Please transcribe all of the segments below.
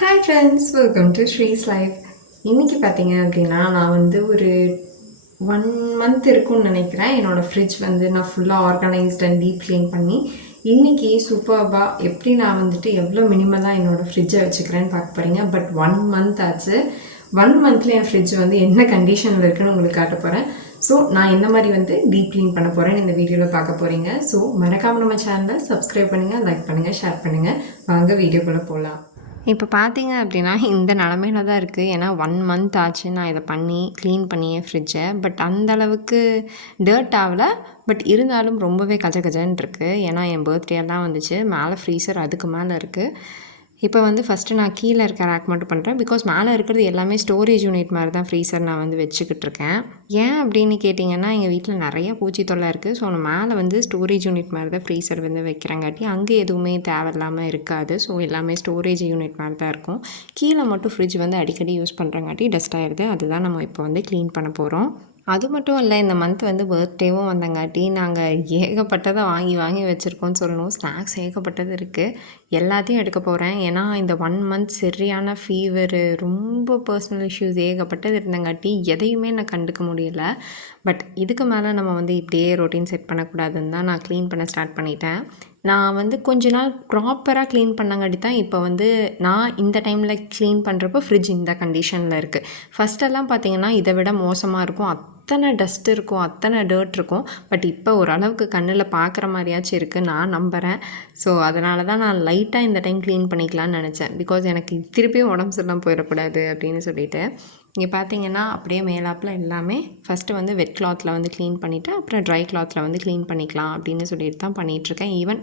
Hi friends, welcome to ஸ்ரீஸ் life. இன்றைக்கி பார்த்தீங்க அப்படின்னா நான் வந்து ஒரு 1 மந்த் இருக்கும்னு நினைக்கிறேன். என்னோடய ஃப்ரிட்ஜ் வந்து நான் ஃபுல்லாக ஆர்கனைஸ்ட் அண்ட் டீப் க்ளீன் பண்ணி இன்றைக்கி சூப்பர்பாக எப்படி நான் வந்துட்டு எவ்வளோ மினிமலாக என்னோடய ஃப்ரிட்ஜை வச்சுக்கிறேன்னு பார்க்க போகிறீங்க. பட் 1 மந்த் ஆச்சு. 1 மந்த்தில் என் ஃப்ரிட்ஜ் வந்து என்ன கண்டிஷனில் இருக்குன்னு உங்களுக்கு காட்ட போகிறேன். ஸோ நான் என்ன மாதிரி வந்து டீப் க்ளீன் பண்ண போகிறேன்னு இந்த வீடியோவில் பார்க்க போகிறீங்க. ஸோ மறக்காமல் நம்ம சேனலை சப்ஸ்கிரைப் பண்ணுங்கள், லைக் பண்ணுங்கள், ஷேர் பண்ணுங்கள். வாங்க வீடியோக்குள்ளே போகலாம். இப்போ பார்த்தீங்க அப்படின்னா இந்த நிலமையில தான் இருக்குது. ஏன்னா 1 மந்த் ஆச்சு நான் இதை க்ளீன் பண்ணியே ஃப்ரிட்ஜை. பட் அந்தளவுக்கு டர்ட் ஆகலை. பட் இருந்தாலும் ரொம்பவே கஜகஜன்னு இருக்குது. ஏன்னா என் பர்த்டேலாம் வந்துச்சு. மேலே ஃப்ரீசர் அதுக்கு மேலே இருக்குது. இப்போ வந்து ஃபஸ்ட்டு நான் கீழே இருக்க ரேக் மட்டும் பண்ணுறேன். பிகாஸ் மேலே இருக்கிறது எல்லாமே ஸ்டோரேஜ் யூனிட் மாதிரி தான் ஃப்ரீசர் நான் வந்து வச்சுக்கிட்டுருக்கேன். ஏன் அப்படின்னு கேட்டிங்கன்னா, எங்கள் வீட்டில் நிறைய பூச்சி தொல்லை இருக்குது. ஸோ நான் மேலே வந்து ஸ்டோரேஜ் யூனிட் மாதிரி தான் ஃப்ரீசர் வந்து வைக்கிறங்காட்டி அங்கே எதுவுமே தேவையில்லாமல் இருக்காது. ஸோ எல்லாமே ஸ்டோரேஜ் யூனிட் மாதிரி தான் இருக்கும். கீழே மட்டும் ஃப்ரிட்ஜ் வந்து அடிக்கடி யூஸ் பண்ணுறங்காட்டி டஸ்ட் ஆகிடுது. அதுதான் நம்ம இப்போ வந்து க்ளீன் பண்ண போகிறோம். அது மட்டும் இல்லை, இந்த மந்த் வந்து பர்த்டேவும் வந்தங்காட்டி நாங்கள் ஏகப்பட்டதை வாங்கி வாங்கி வச்சுருக்கோன்னு சொல்லணும். ஸ்நாக்ஸ் ஏகப்பட்டது இருக்குது. எல்லாத்தையும் எடுக்க போகிறேன். ஏன்னா இந்த 1 மந்த் சரியான ஃபீவரு, ரொம்ப பர்சனல் இஷ்யூஸ் ஏகப்பட்டது இருந்தங்காட்டி எதையுமே நான் கண்டுக்க முடியல. பட் இதுக்கு மேலே நம்ம வந்து இப்படியே ரொட்டீன் செட் பண்ணக்கூடாதுன்னு தான் நான் க்ளீன் பண்ண ஸ்டார்ட் பண்ணிட்டேன். நான் வந்து கொஞ்ச நாள் ப்ராப்பராக க்ளீன் பண்ணங்காட்டி தான் இப்போ வந்து நான் இந்த டைமில் க்ளீன் பண்ணுறப்போ ஃப்ரிட்ஜ் இந்த கண்டிஷனில் இருக்குது. ஃபஸ்ட்டெல்லாம் பார்த்திங்கன்னா இதை விட மோசமாக இருக்கும். அத்தனை டஸ்ட் இருக்கும், அத்தனை டர்ட் இருக்கும். பட் இப்போ ஓரளவுக்கு கண்ணில் பார்க்குற மாதிரியாச்சும் இருக்குது, நான் நம்புகிறேன். ஸோ அதனால தான் நான் லைட்டாக இந்த டைம் க்ளீன் பண்ணிக்கலான்னு நினச்சேன். பிகாஸ் எனக்கு திருப்பியும் உடம்பு சரியில்லாமல் போயிடக்கூடாது அப்படின்னு சொல்லிட்டு. இங்கே பார்த்தீங்கன்னா அப்படியே மேலாப்பில் எல்லாமே ஃபஸ்ட்டு வந்து வெட் கிளாத்தில் வந்து க்ளீன் பண்ணிவிட்டு அப்புறம் ட்ரை கிளாத்தில் வந்து க்ளீன் பண்ணிக்கலாம் அப்படின்னு சொல்லிட்டு தான் பண்ணிகிட்ருக்கேன். ஈவன்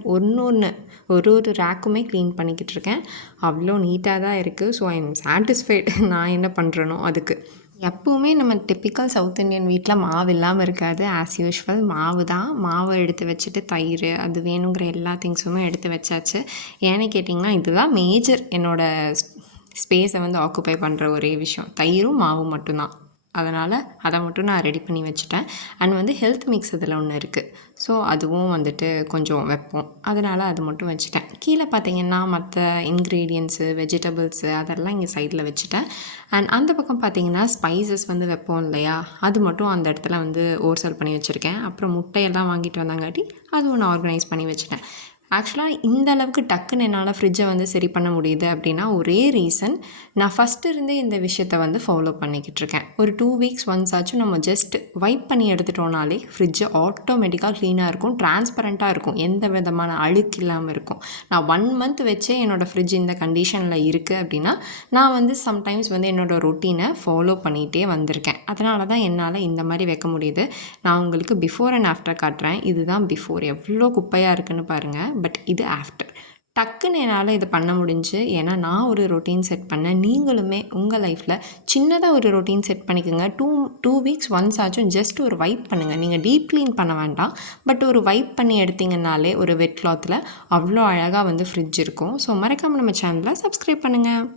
ஒரு ரேக்குமே க்ளீன் பண்ணிக்கிட்டு இருக்கேன். அவ்வளோ நீட்டாக தான் இருக்குது. So I am satisfied. நான் என்ன பண்ணுறேனோ அதுக்கு. எப்போவுமே நம்ம டிப்பிக்கல் சவுத் இண்டியன் வீட்டில் மாவு இல்லாமல் இருக்காது. ஆஸ் யூஷுவல் மாவு தான். மாவை எடுத்து வச்சுட்டு தயிர் அது வேணுங்கிற எல்லா திங்ஸுமே எடுத்து வச்சாச்சு. ஏன்னு கேட்டிங்கன்னா இதுதான் மேஜர் என்னோடய ஸ்பேஸை வந்து ஆக்குப்பை பண்ணுற ஒரே விஷயம். தயிரும் மாவும் மட்டும்தான். அதனால் அதை மட்டும் நான் ரெடி பண்ணி வச்சுட்டேன். அண்ட் வந்து ஹெல்த் மிக்ஸ் இதில் ஒன்று இருக்குது. ஸோ அதுவும் வந்துட்டு கொஞ்சம் வைப்போம். அதனால் அது மட்டும் வச்சுட்டேன். கீழே பார்த்திங்கன்னா மற்ற இன்க்ரீடியன்ட்ஸு, வெஜிடபிள்ஸு அதெல்லாம் இங்கே சைடில் வச்சுட்டேன். அண்ட் அந்த பக்கம் பார்த்திங்கன்னா ஸ்பைசஸ் வந்து வைப்போம் இல்லையா, அது மட்டும் அந்த இடத்துல வந்து ஓர்சல் பண்ணி வச்சுருக்கேன். அப்புறம் முட்டையெல்லாம் வாங்கிட்டு வந்தாங்காட்டி அது ஒன்று ஆர்கனைஸ் பண்ணி வச்சுட்டேன். ஆக்சுவலாக இந்த அளவுக்கு டக்குன்னு என்னால் ஃப்ரிட்ஜை வந்து சரி பண்ண முடியுது அப்படின்னா ஒரே ரீசன், நான் ஃபஸ்ட்டு இருந்தே இந்த விஷயத்தை வந்து ஃபாலோ பண்ணிக்கிட்டு இருக்கேன். ஒரு 2 வீக்ஸ் ஒன்ஸ் ஆச்சும் நம்ம ஜஸ்ட் வைப் பண்ணி எடுத்துட்டோனாலே ஃப்ரிட்ஜை ஆட்டோமேட்டிக்காக க்ளீனாக இருக்கும், டிரான்ஸ்பரண்ட்டாக இருக்கும், எந்த விதமான அழுக்கு இல்லாமல் இருக்கும். நான் 1 மந்த் வச்சே என்னோடய ஃப்ரிட்ஜ் இந்த கண்டிஷனில் இருக்குது அப்படின்னா நான் வந்து சம்டைம்ஸ் வந்து என்னோடய ரொட்டீனை ஃபாலோ பண்ணிகிட்டே வந்திருக்கேன். அதனால தான் என்னால் இந்த மாதிரி வைக்க முடியுது. நான் உங்களுக்கு பிஃபோர் அண்ட் ஆஃப்டர் காட்டுறேன். இதுதான் பிஃபோர், எவ்வளோ குப்பையாக இருக்குன்னு பாருங்கள். பட் இது ஆஃப்டர். டக்குன்னு என்னால் இது பண்ண முடிஞ்சு. ஏன்னா நான் ஒரு ரொட்டீன் செட் பண்ணேன். நீங்களுமே உங்கள் லைஃப்பில் சின்னதாக ஒரு ரொட்டீன் செட் பண்ணிக்கோங்க. டூ வீக்ஸ் ஒன்ஸ் ஆச்சும் ஜஸ்ட் ஒரு வைப் பண்ணுங்கள். நீங்கள் டீப் க்ளீன் பண்ண வேண்டாம். பட் ஒரு வைப் பண்ணி எடுத்திங்கனாலே ஒரு வெட் கிளாத்தில் அவ்வளோ அழகாக வந்து ஃப்ரிட்ஜ் இருக்கும். ஸோ மறக்காமல் நம்ம சேனலை சப்ஸ்கிரைப் பண்ணுங்கள்.